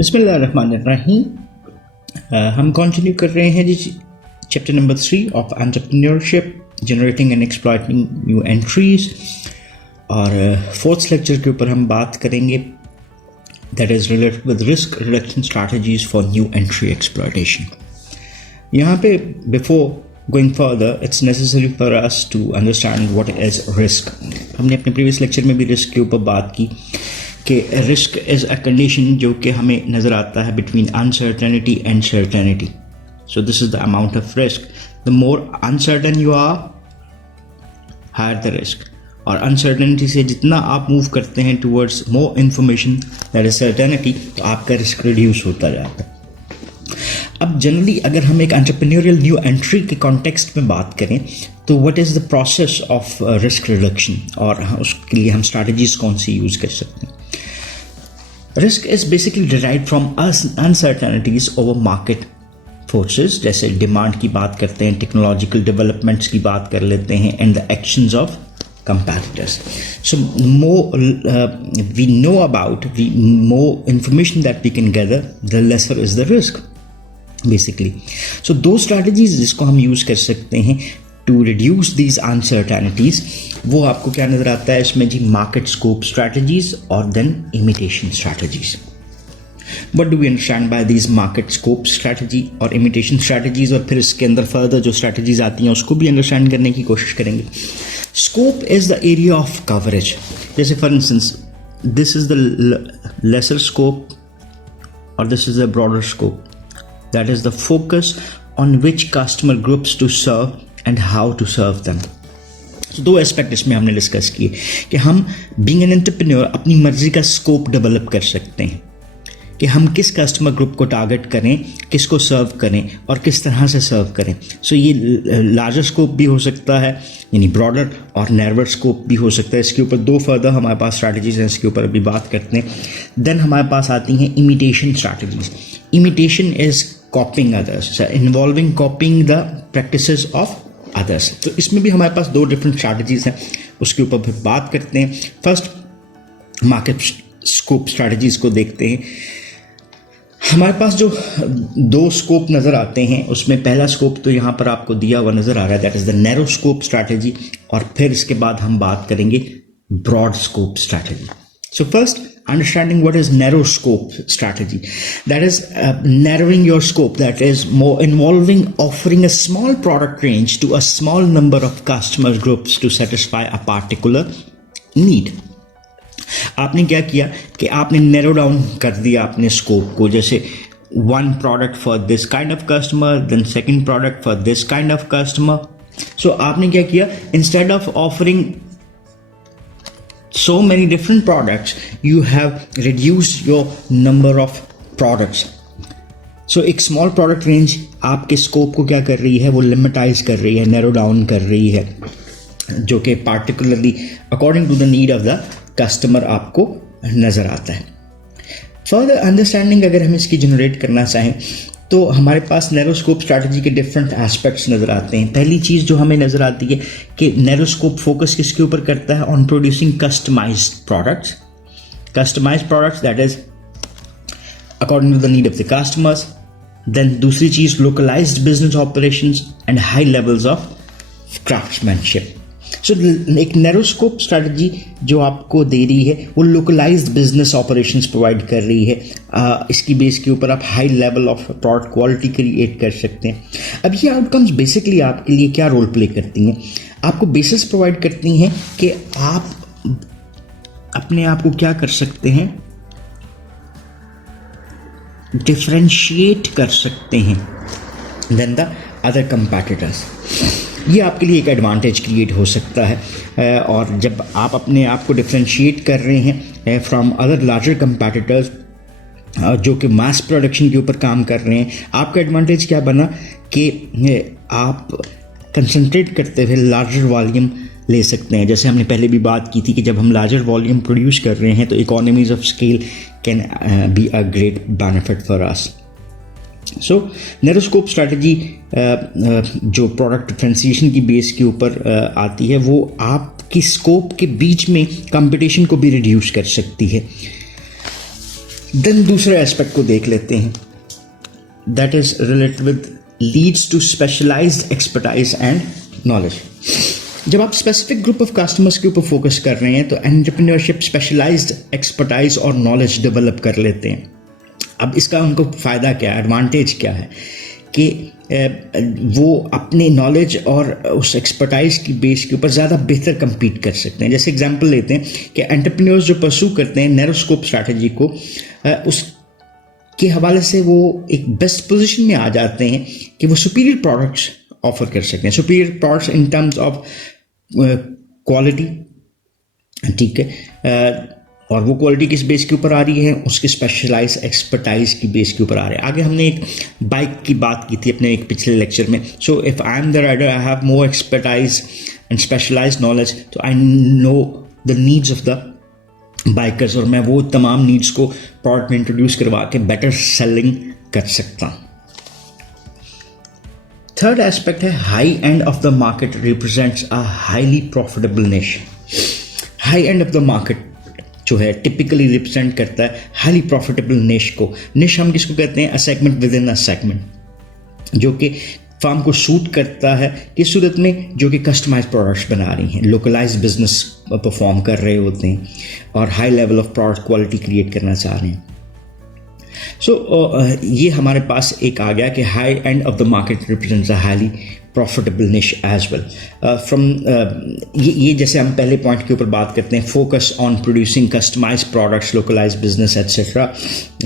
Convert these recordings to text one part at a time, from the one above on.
बिस्मिल्लाहिर्रहमानिर्रहीम। हम कंटिन्यू कर रहे हैं जी chapter number 3 of entrepreneurship, generating and exploiting new entries. और फोर्थ लेक्चर के ऊपर हम बात करेंगे that is related with risk reduction strategies for new entry exploitation. यहाँ पे before going further it's necessary for us to understand what is risk. हमने अपने प्रीवियस लेक्चर में भी रिस्क के ऊपर बात की कि रिस्क इज़ अ कंडीशन जो कि हमें नज़र आता है between uncertainty and certainty. So this is the amount of risk. The more uncertain you are, higher the risk. और अनसर्टेनिटी से जितना आप मूव करते हैं towards more information that is certainty, तो आपका रिस्क रिड्यूस होता जाता है। अब जनरली अगर हम एक एंटरप्रेन्योरियल न्यू एंट्री के कॉन्टेक्स्ट में बात करें तो what is the process of risk reduction और उसके लिए हम स्ट्रैटेजीज कौन सी यूज़ कर सकते हैं। Risk is basically derived from uncertainties over market forces. जैसे डिमांड की बात करते हैं, टेक्नोलॉजिकल डेवलपमेंट्स की बात कर लेते हैं, and the actions of competitors. So more we know about, more information that we can gather, the lesser is the risk basically. So those strategies जिसको हम यूज़ कर सकते हैं to reduce these uncertainties, वो आपको क्या नज़र आता है इसमें जी, मार्केट स्कोप स्ट्रैटेजीज और then imitation strategies. What do we understand by these market scope strategy और imitation strategies, और फिर इसके अंदर फर्दर जो strategies आती हैं उसको भी अंडरस्टैंड करने की कोशिश करेंगे। Scope is the area of coverage. जैसे for instance, this is the lesser scope or this is the broader scope. That is the focus on which customer groups to serve and how to serve them. So, दो aspect इसमें हमने discuss किए कि हम being an entrepreneur अपनी मर्जी का scope develop कर सकते हैं कि हम किस कस्टमर ग्रुप को टारगेट करें, किसको सर्व करें और किस तरह से सर्व करें। सो ये लार्जर स्कोप भी हो सकता है, यानी ब्रॉडर, और नैरोअर स्कोप भी हो सकता है। इसके ऊपर दो फर्दर हमारे पास स्ट्रैटेजीज हैं, इसके ऊपर अभी बात करते हैं। देन हमारे पास आती हैं imitation strategies. Imitation is कॉपिंग others, involving copying the practices of others. तो इसमें भी हमारे पास दो डिफरेंट स्ट्रैटेजीज हैं, उसके ऊपर फिर बात करते हैं। फर्स्ट मार्केट स्कोप स्ट्रैटेजीज को देखते हैं। हमारे पास जो दो स्कोप नज़र आते हैं उसमें पहला स्कोप तो यहाँ पर आपको दिया हुआ नज़र आ रहा है, that is the narrow scope strategy, और फिर इसके बाद हम बात करेंगे broad scope strategy. So first, understanding what is narrow scope strategy, that is narrowing your scope, that is more involving offering a small product range to a small number of customer groups to satisfy a particular need. आपने क्या किया कि आपने narrow down कर दिया अपने scope को, जैसे one product for this kind of customer, then second product for this kind of customer. So आपने क्या किया, instead of offering so many different products, you have reduced your number of products. So एक small product range आपके scope को क्या कर रही है, वो लिमिटाइज कर रही है, नैरो डाउन कर रही है, जो कि particularly according to the need of the customer आपको नज़र आता है। फर्दर अंडरस्टैंडिंग अगर हम इसकी जनरेट करना चाहें तो हमारे पास नैरो स्कोप स्ट्रैटेजी के डिफरेंट एस्पेक्ट्स नज़र आते हैं। पहली चीज़ जो हमें नज़र आती है कि नैरो स्कोप फोकस किसके ऊपर करता है, on producing customized products. Customized products that is according to the need of the customers. Then दूसरी चीज़, localized business operations and high levels of craftsmanship. So एक नैरो स्कोप स्ट्रैटेजी जो आपको दे रही है वो लोकलाइज्ड बिजनेस ऑपरेशंस प्रोवाइड कर रही है। इसकी बेस के ऊपर आप high level of product quality create कर सकते हैं। अब ये आउटकम्स बेसिकली आपके लिए क्या रोल प्ले करती हैं, आपको बेसिस प्रोवाइड करती हैं कि आप अपने आप को क्या कर सकते हैं, डिफरेंशिएट कर सकते हैं देन द अदर कंपैटिटर्स। ये आपके लिए एक एडवांटेज क्रिएट हो सकता है। और जब आप अपने आप को डिफरेंशिएट कर रहे हैं फ्रॉम अदर लार्जर कंपैटिटर्स जो कि मास प्रोडक्शन के ऊपर काम कर रहे हैं, आपका एडवांटेज क्या बना कि आप कंसंट्रेट करते हुए लार्जर वॉल्यूम ले सकते हैं। जैसे हमने पहले भी बात की थी कि जब हम लार्जर वॉल्यूम प्रोड्यूस कर रहे हैं तो economies of scale can be a great benefit for us. So narrow scope strategy जो प्रोडक्ट डिफरेंशिएशन की बेस के ऊपर आती है, वो आपकी स्कोप के बीच में कंपटीशन को भी रिड्यूस कर सकती है। देन दूसरे एस्पेक्ट को देख लेते हैं, that is related with leads to specialized expertise and knowledge. जब आप स्पेसिफिक ग्रुप ऑफ कस्टमर्स के ऊपर फोकस कर रहे हैं तो एंटरप्रेन्योरशिप स्पेशलाइज्ड एक्सपर्टाइज और नॉलेज डेवलप कर लेते हैं। अब इसका उनको फ़ायदा क्या है, एडवांटेज क्या है कि वो अपने नॉलेज और उस एक्सपर्टाइज की बेस के ऊपर ज़्यादा बेहतर compete कर सकते हैं। जैसे एग्जांपल लेते हैं कि एंटरप्रेन्योर्स जो परसू करते हैं नैरो स्कोप स्ट्रैटेजी को, उसके हवाले से वो एक बेस्ट पोजीशन में आ जाते हैं कि वो सुपीरियर प्रोडक्ट्स ऑफर कर सकते हैं, superior products in terms of quality, ठीक है, और वो क्वालिटी किस बेस के ऊपर आ रही है, उसके स्पेशलाइज एक्सपर्टाइज की बेस के ऊपर आ रहे हैं। आगे हमने एक बाइक की बात की थी अपने एक पिछले लेक्चर में। So if I am the rider, I have more expertise and specialise knowledge, तो I know the needs of the bikers, और मैं वो तमाम नीड्स को प्रोडक्ट में इंट्रोड्यूस करवा के बेटर सेलिंग कर सकता हूँ। थर्ड एस्पेक्ट है high end of the market represents a highly profitable niche. High end of the market जो है टिपिकली रिप्रेजेंट करता है हाईली प्रॉफिटेबल निश को। निश हम किसको कहते हैं, a segment with in a segment, जो कि फार्म को सूट करता है किस सूरत में, जो कि कस्टमाइज प्रोडक्ट्स बना रही हैं, लोकलाइज बिजनेस परफॉर्म कर रहे होते हैं और high level of product quality create करना चाह रहे हैं। ये हमारे पास एक आ गया कि high end of the market represents a highly profitable निश एज वेल। फ्रॉम ये जैसे हम पहले पॉइंट के ऊपर बात करते हैं, focus on producing customize products, localize business etcetera,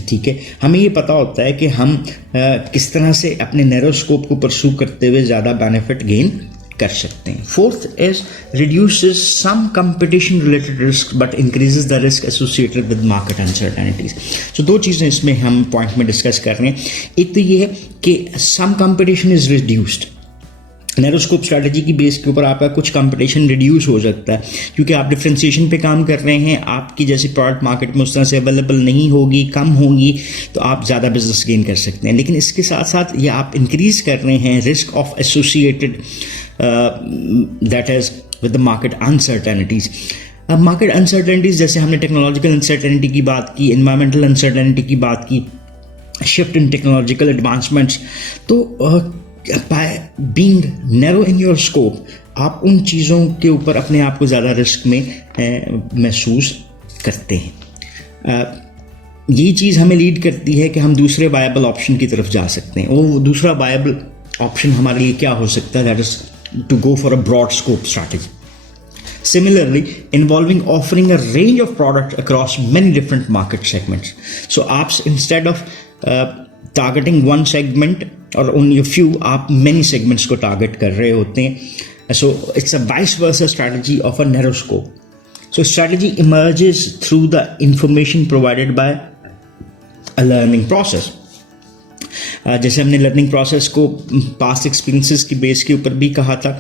ठीक है। हमें ये पता होता है कि हम किस तरह से अपने नैरो स्कोप को परसू करते हुए ज़्यादा बेनिफिट गेन कर सकते हैं। Fourth is reduces some competition related risk but increases the risk associated with market uncertainties. तो दो चीज़ें इसमें हम पॉइंट में डिस्कस कर रहे हैं। एक तो ये है कि some competition is reduced, narrow scope strategy की बेस के ऊपर आपका कुछ कंपटीशन रिड्यूस हो सकता है क्योंकि आप डिफ्रेंशिएशन पे काम कर रहे हैं, आपकी जैसी प्रोडक्ट मार्केट में उस तरह से अवेलेबल नहीं होगी, कम होगी, तो आप ज़्यादा बिजनेस गेन कर सकते हैं। लेकिन इसके साथ साथ ये आप इंक्रीज कर रहे हैं risk of associated that is with the market uncertainties. अब मार्केट अनसर्टेनिटीज जैसे हमने टेक्नोलॉजिकल अनसर्टेनिटी की बात की, एनवायरमेंटल अनसर्टेनिटी की बात की, शिफ्ट इन टेक्नोलॉजिकल एडवांसमेंट्स, तो by being narrow in your scope आप उन चीज़ों के ऊपर अपने आप को ज़्यादा रिस्क में महसूस करते हैं। ये चीज़ हमें लीड करती है कि हम दूसरे वायबल ऑप्शन की तरफ जा सकते हैं। वो दूसरा वायबल ऑप्शन हमारे लिए क्या हो सकता है, that is to go for a broad scope strategy, similarly involving offering a range of products across many different market segments. So apps, instead of targeting one segment or only a few, आप many segments को target कर रहे होते हैं। So it's a vice versa strategy of a narrow scope. So strategy emerges through the information provided by a learning process. जैसे हमने learning process को past experiences की बेस के ऊपर भी कहा था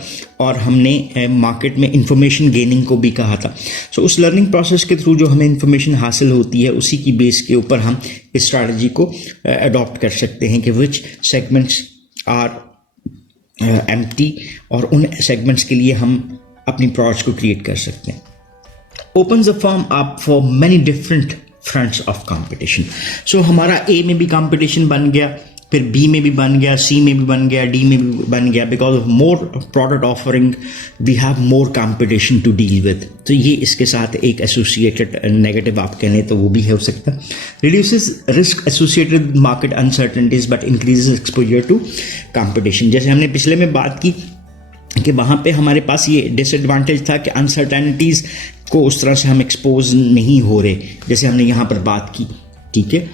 और हमने मार्केट में इंफॉर्मेशन गेनिंग को भी कहा था। सो उस लर्निंग प्रोसेस के थ्रू जो हमें इंफॉर्मेशन हासिल होती है उसी की बेस के ऊपर हम इस स्ट्रैटेजी को अडॉप्ट कर सकते हैं कि विच सेगमेंट्स आर एम्प्टी और उन सेगमेंट्स के लिए हम अपनी प्रोडक्ट्स को क्रिएट कर सकते हैं। Opens the firm up for many different fronts of competition. So हमारा ए में भी कंपटीशन बन गया, फिर बी में भी बन गया, सी में भी बन गया, डी में भी बन गया। Because of more product offering we have more competition to deal with. तो ये इसके साथ एक एसोसिएटेड नेगेटिव आप कह लें तो वो भी हो सकता है। Reduces risk associated with market uncertainties but increases exposure to competition. जैसे हमने पिछले में बात की कि वहाँ पे हमारे पास ये डिसएडवांटेज था कि अनसर्टेनिटीज़ को उस तरह से हम एक्सपोज नहीं हो रहे जैसे हमने यहाँ पर बात की, ठीक है,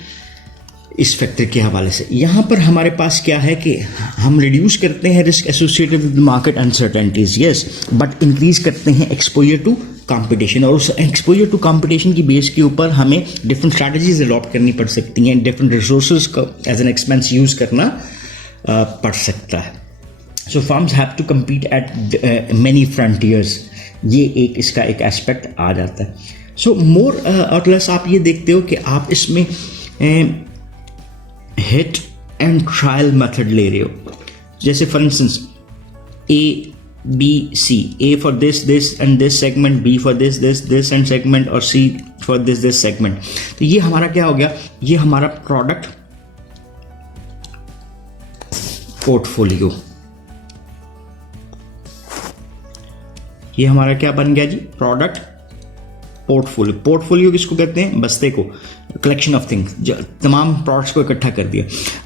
इस फैक्टर के हवाले से। यहाँ पर हमारे पास क्या है कि हम रिड्यूस करते हैं risk associated with market uncertainties, yes, but increase करते हैं एक्सपोजर टू कंपटीशन। और उस एक्सपोजर टू कंपटीशन की बेस के ऊपर हमें डिफरेंट स्ट्रैटेजीज अडॉप्ट करनी पड़ सकती हैं, डिफरेंट रिसोर्सेज को एज एन एक्सपेंस यूज़ करना पड़ सकता है। So firms have to compete at many frontiers, ये एक इसका एक एस्पेक्ट आ जाता है। सो मोर और लेस आप ये देखते हो कि आप इसमें हिट एंड ट्रायल मेथड ले रहे हो। जैसे for instance A B, C. A for this and this segment, B for this and segment, और C for this segment. तो ये हमारा क्या हो गया? ये हमारा प्रोडक्ट पोर्टफोलियो, ये हमारा क्या बन गया जी? Product portfolio. पोर्टफोलियो किसको कहते हैं? बस्ते को, कलेक्शन ऑफ थिंग्स, तमाम प्रोडक्ट्स को इकट्ठा कर दिया.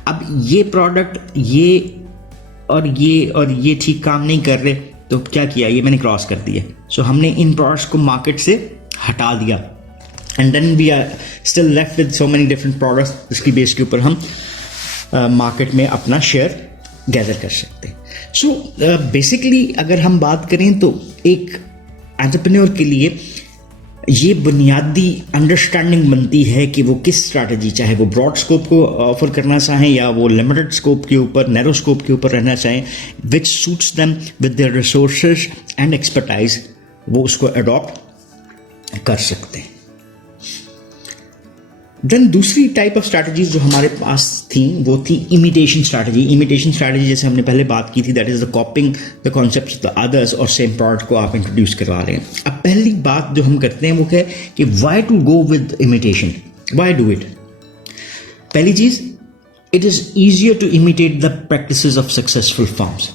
अब ये प्रोडक्ट ये और ये ठीक काम नहीं कर रहे, तो क्या किया? ये मैंने क्रॉस कर दिया. सो हमने इन प्रोडक्ट्स को मार्केट से हटा दिया, and then we are still left with so many different products, जिसकी बेस के ऊपर हम मार्केट में अपना शेयर गैदर कर सकते हैं. सो बेसिकली अगर हम बात करें तो एक एंटरप्रेन्योर के लिए ये बुनियादी अंडरस्टैंडिंग बनती है कि वो किस स्ट्रैटेजी, चाहे वो ब्रॉड स्कोप को ऑफर करना चाहें या वो लिमिटेड स्कोप के ऊपर, नैरो स्कोप के ऊपर रहना चाहें, which suits them with their resources and expertise, वो उसको अडॉप्ट कर सकते हैं. देन दूसरी टाइप ऑफ स्ट्रैटेजीज जो हमारे पास थी वो थी इमिटेशन स्ट्रैटेजी. इमिटेशन स्ट्रैटेजी जैसे हमने पहले बात की थी, that is the copying the concepts of the others, और सेम प्रोडक्ट को आप इंट्रोड्यूस करवा रहे हैं. अब पहली बात जो हम करते हैं वो क्या है कि why to go with imitation, why do it? पहली चीज, it is easier to imitate the practices of successful firms.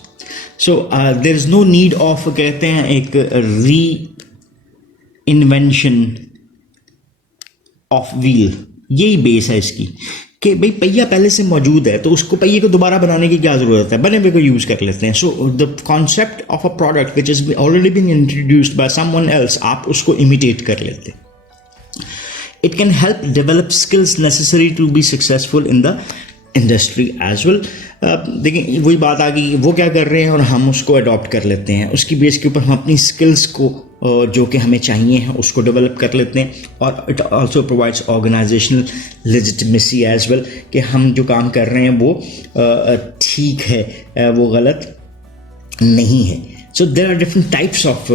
So there is no need of, कहते हैं, एक री इन्वेंशन ऑफ व्हील. यही बेस है इसकी कि भाई पहिया पहले से मौजूद है, तो उसको पहिए को दोबारा बनाने की क्या जरूरत है? बने हुए को यूज कर लेते हैं. So the concept of a product which is already been introduced by someone else, आप उसको इमिटेट कर लेते हैं. It can help develop skills necessary to be successful in the industry as well. देखिए वही बात आ गई, वो क्या कर रहे हैं और हम उसको अडॉप्ट कर लेते हैं. उसकी बेस के ऊपर हम अपनी स्किल्स को जो कि हमें चाहिए हैं उसको डेवलप कर लेते हैं. और it also provides organizational legitimacy as well, कि हम जो काम कर रहे हैं वो ठीक है, वो गलत नहीं है. So there are different types of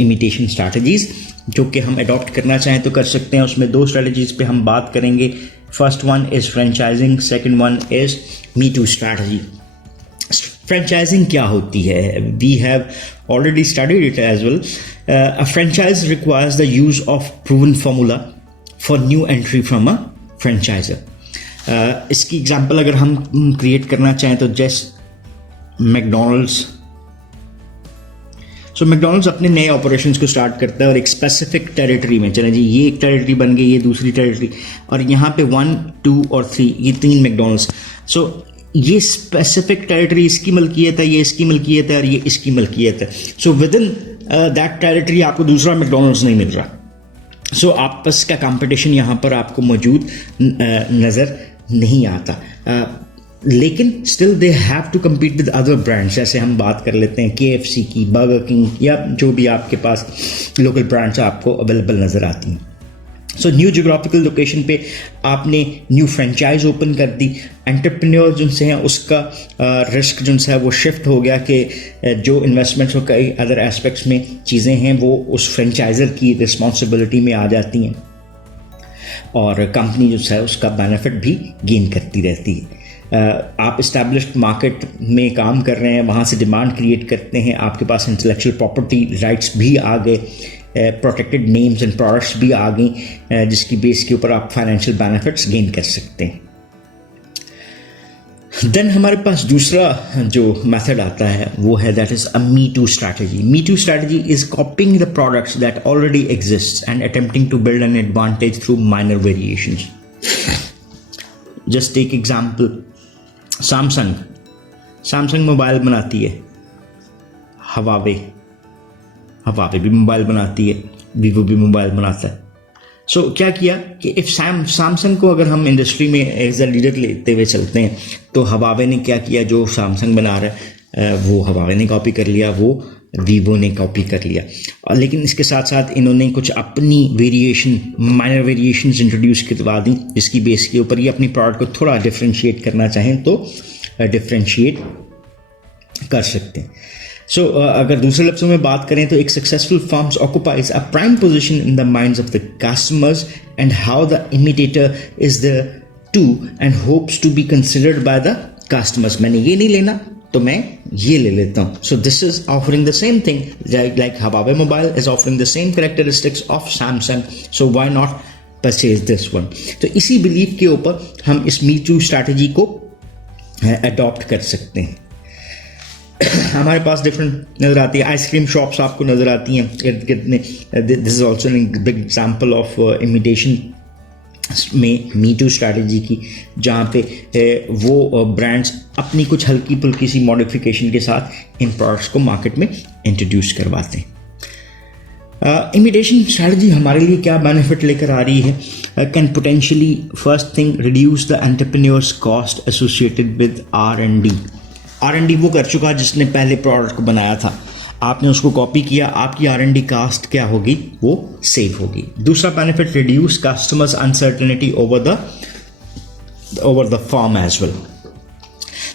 imitation strategies जो कि हम अडॉप्ट करना चाहें तो कर सकते हैं. उसमें दो स्ट्रैटेजीज पे हम बात करेंगे. First one is franchising, second one is me too strategy. Franchising क्या होती है? We have already studied it as well. A franchise requires the use of proven formula for new entry from a franchisor. इसकी example अगर हम create करना चाहें तो just McDonald's. सो McDonald's अपने नए ऑपरेशंस को स्टार्ट करता है और एक स्पेसिफिक टेरिटरी में, चले जी ये एक टेरिटरी बन गई, ये दूसरी टेरिटरी, और यहाँ पे 1, 2 और 3 ये 3 मैकडोनल्ड्स. सो ये स्पेसिफिक टेरिटरी इसकी मलकियत है, ये इसकी मलकियत है और ये इसकी मलकियत है. So with in that territory आपको दूसरा मैकडोनल्ड्स नहीं मिल रहा. सो आपस का कंपटीशन यहाँ पर आपको मौजूद नज़र नहीं आता. लेकिन still they have to compete with other brands. जैसे हम बात कर लेते हैं KFC की, बर्गर किंग, या जो भी आपके पास लोकल ब्रांड्स आपको अवेलेबल नज़र आती हैं. सो न्यू जियोग्राफिकल लोकेशन पे आपने न्यू फ्रेंचाइज ओपन कर दी. एंटरप्रेन्योर जिनसे हैं उसका रिस्क जिनसे है वो शिफ्ट हो गया कि जो इन्वेस्टमेंट्स और कई अदर एस्पेक्ट्स में चीज़ें हैं वो उस फ्रेंचाइजर की रिस्पॉन्सिबिलिटी में आ जाती हैं, और कंपनी जो है उसका बेनिफिट भी गेन करती रहती है. आप इस्टेब्लिश्ड मार्केट में काम कर रहे हैं, वहाँ से डिमांड क्रिएट करते हैं, आपके पास इंटेलेक्चुअल प्रॉपर्टी राइट्स भी आ गए, प्रोटेक्टेड नेम्स एंड प्रोडक्ट्स भी आ गई, जिसकी बेस के ऊपर आप फाइनेंशियल बेनिफिट्स गेन कर सकते हैं. देन हमारे पास दूसरा जो मेथड आता है वो है that is a me too strategy. Me too strategy is copying the products that already exist and attempting to build an advantage through minor variations. Just take example, Samsung mobile बनाती है, Huawei भी mobile बनाती है, Vivo भी mobile बनाता है. सो क्या किया कि इफ सैमसंग को अगर हम इंडस्ट्री में एज अ लीडर लेते हुए चलते हैं, तो हवावे ने क्या किया, जो सैमसंग बना रहा है वो हवावे ने कॉपी कर लिया, वो वीवो ने कॉपी कर लिया. लेकिन इसके साथ साथ इन्होंने कुछ अपनी वेरिएशन, माइनर वेरिएशंस इंट्रोड्यूस करवा दी, जिसकी बेस के ऊपर ये अपनी प्रोडक्ट को थोड़ा डिफ्रेंशिएट करना चाहें तो डिफ्रेंशिएट कर सकते हैं. सो अगर दूसरे लफ्ज़ों में बात करें तो एक successful firms occupies a prime position in the minds of the customers and how the imitator is the two and hopes to be considered by the customers. मैंने ये नहीं लेना, तो मैं ये ले लेता हूँ. So this is offering the same thing, like Huawei mobile is offering the same characteristics of Samsung, so why not purchase this one. तो इसी बिलीफ के ऊपर हम इस मी टू स्ट्रैटेजी को अडॉप्ट कर सकते हैं. हमारे पास डिफरेंट नज़र आती है, आइसक्रीम शॉप्स आपको नज़र आती हैं इर्द गिर्द में. This is also big example of imitation में मी टू स्ट्रैटेजी की, जहाँ पे वो ब्रांड्स अपनी कुछ हल्की फुल्की सी मॉडिफिकेशन के साथ इन प्रोडक्ट्स को मार्केट में इंट्रोड्यूस करवाते हैं. इमिटेशन स्ट्रैटेजी हमारे लिए क्या बेनिफिट लेकर आ रही है? Can potentially first thing reduce the entrepreneurs cost associated with R&D. R&D वो कर चुका जिसने पहले प्रोडक्ट को बनाया था, आपने उसको कॉपी किया, आपकी R&D कास्ट क्या होगी? वो सेव होगी. दूसरा benefit, reduce customers uncertainty over the firm as well.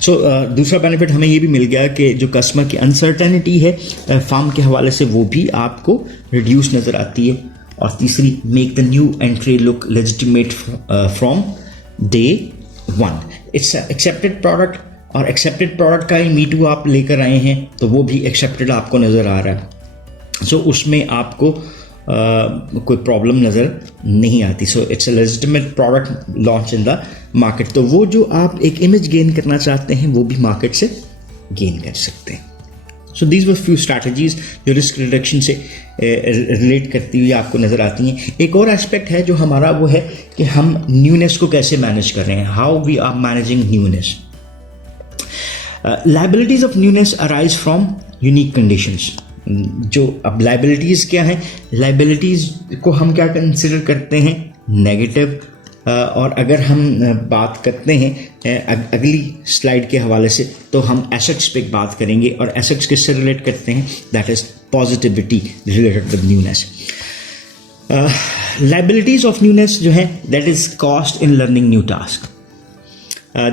So दूसरा बेनिफिट हमें ये भी मिल गया कि जो कस्टमर की अनसर्टेनिटी है फॉर्म के हवाले से वो भी आपको रिड्यूस नज़र आती है. और तीसरी, make the new entry look legitimate from day one. It's accepted product, और एक्सेप्टेड प्रोडक्ट का ही मी टू आप लेकर आए हैं तो वो भी एक्सेप्टेड आपको नज़र आ रहा है. सो उसमें आपको कोई प्रॉब्लम नज़र नहीं आती. So it's a legitimate product launch in the market. तो वो जो आप एक इमेज गेन करना चाहते हैं वो भी मार्केट से गेन कर सकते हैं. So these were few strategies जो रिस्क रिडक्शन से रिलेट करती हुई आपको नज़र आती हैं. एक और एस्पेक्ट है जो हमारा, वो है कि हम न्यूनेस को कैसे मैनेज कर रहे हैं, how we are managing newness. Liabilities of newness arise from unique conditions. जो अब लाइबिलिटीज़ क्या हैं? लाइबिलिटीज़ को हम क्या कंसिडर करते हैं? नेगेटिव. और अगर हम बात करते हैं अगली स्लाइड के हवाले से, तो हम एसेट्स पे बात करेंगे. और एसेट्स किससे रिलेट करते हैं? That is positivity related with newness. Liabilities of newness जो है, that is cost in learning new task.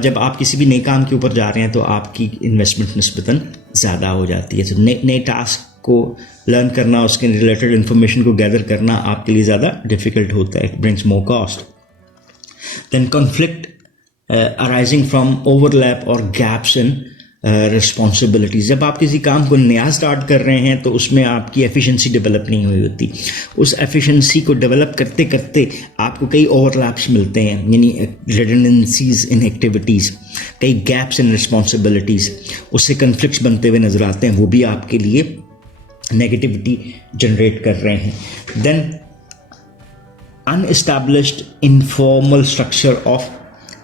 जब आप किसी भी नए काम के ऊपर जा रहे हैं तो आपकी इन्वेस्टमेंट निस्बतन ज़्यादा हो जाती है. तो नए टास्क को लर्न करना, उसके रिलेटेड इन्फॉर्मेशन को गैदर करना आपके लिए ज़्यादा डिफिकल्ट होता है. It brings more cost. Then conflict arising from overlap और गैप्स इन रिस्पॉन्सिबिलिटीज. जब आप किसी काम को नया स्टार्ट कर रहे हैं तो उसमें आपकी एफिशिएंसी डेवलप नहीं हुई होती. उस एफिशिएंसी को डेवलप करते करते आपको कई ओवरलैप्स मिलते हैं, यानी रिडंडेंसीज इन एक्टिविटीज़, कई गैप्स इन रिस्पॉन्सिबिलिटीज़, उससे कन्फ्लिक्ट्स बनते हुए नजर आते हैं. वो भी आपके लिए नेगेटिविटी जनरेट कर रहे हैं. Then unestablished informal structure of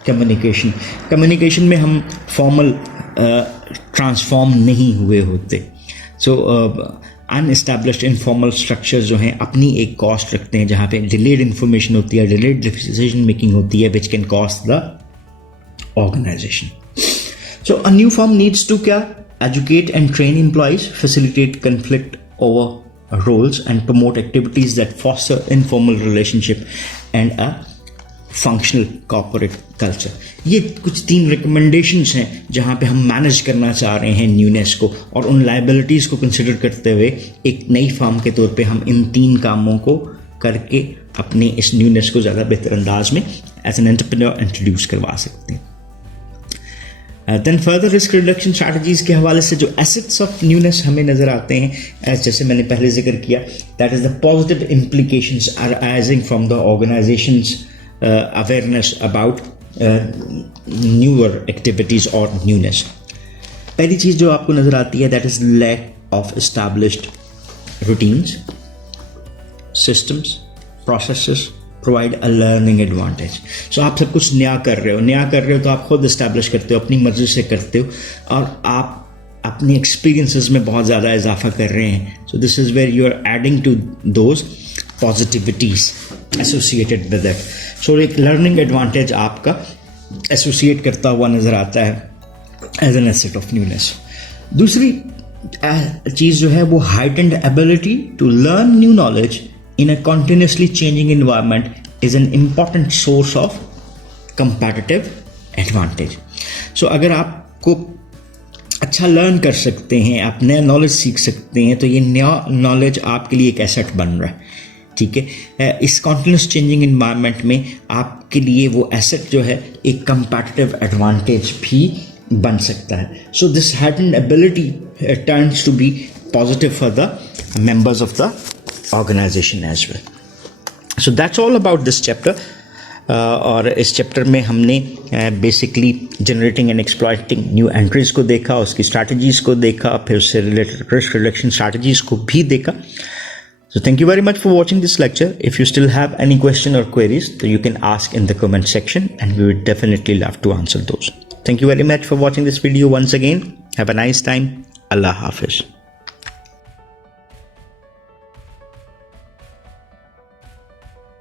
communication. Communication में हम फॉर्मल ट्रांसफॉर्म नहीं हुए होते. सो अनएस्टैब्लिश्ड इनफॉर्मल स्ट्रक्चर्स जो हैं अपनी एक कॉस्ट रखते हैं, जहाँ पे डिलेड इंफॉर्मेशन होती है, डिलेड डिसीजन मेकिंग होती है, which can cost the organisation. So a new firm needs to क्या? Educate and train employees, facilitate conflict over roles and promote activities that foster informal relationship and a functional corporate culture. ये कुछ 3 recommendations हैं जहाँ पे हम manage करना चाह रहे हैं न्यूनेस को, और उन लाइबिलिटीज़ को कंसिडर करते हुए एक नई फर्म के तौर पे हम इन 3 कामों को करके अपने इस न्यूनेस को ज़्यादा बेहतर अंदाज में एज एन एंटरप्रेन्योर इंट्रोड्यूस करवा सकते हैं. Then further risk reduction strategies के हवाले से जो एसेट्स ऑफ न्यूनेस हमें नज़र आते हैं, जैसे मैंने पहले जिक्र किया, that is the positive implications arising from the organisations awareness about newer activities or newness. पहली चीज़ जो आपको नज़र आती है, that is lack of established routines, systems, processes provide a learning advantage. So आप सब कुछ नया कर रहे हो तो आप खुद establish करते हो, अपनी मर्जी से करते हो, और आप अपने experiences में बहुत ज़्यादा इजाफा कर रहे हैं. So this is where you are adding to those positivities associated with it. So एक learning advantage आपका associate करता हुआ नज़र आता है as an asset of newness. दूसरी चीज़ जो है वो heightened ability to learn new knowledge in a continuously changing environment is an important source of competitive advantage. So अगर आपको अच्छा लर्न कर सकते हैं, आप नया नॉलेज सीख सकते हैं, तो ये नया नॉलेज आपके लिए एक एसेट बन रहा है. ठीक है, इस कॉन्टिन्यूस चेंजिंग इन्वायरमेंट में आपके लिए वो एसेट जो है एक कंपैटिटिव एडवांटेज भी बन सकता है. So this heightened ability turns to be positive for the members of the organization as well. So that's all about this chapter. और इस चैप्टर में हमने basically generating and exploiting new entries को देखा, उसकी स्ट्रैटेजीज को देखा, फिर उससे रिलेटेड रिस्क रिडक्शन स्ट्रैटेजीज को भी देखा. So thank you very much for watching this lecture. If you still have any question or queries, so you can ask in the comment section and we would definitely love to answer those. Thank you very much for watching this video once again. Have a nice time. Allah Hafiz.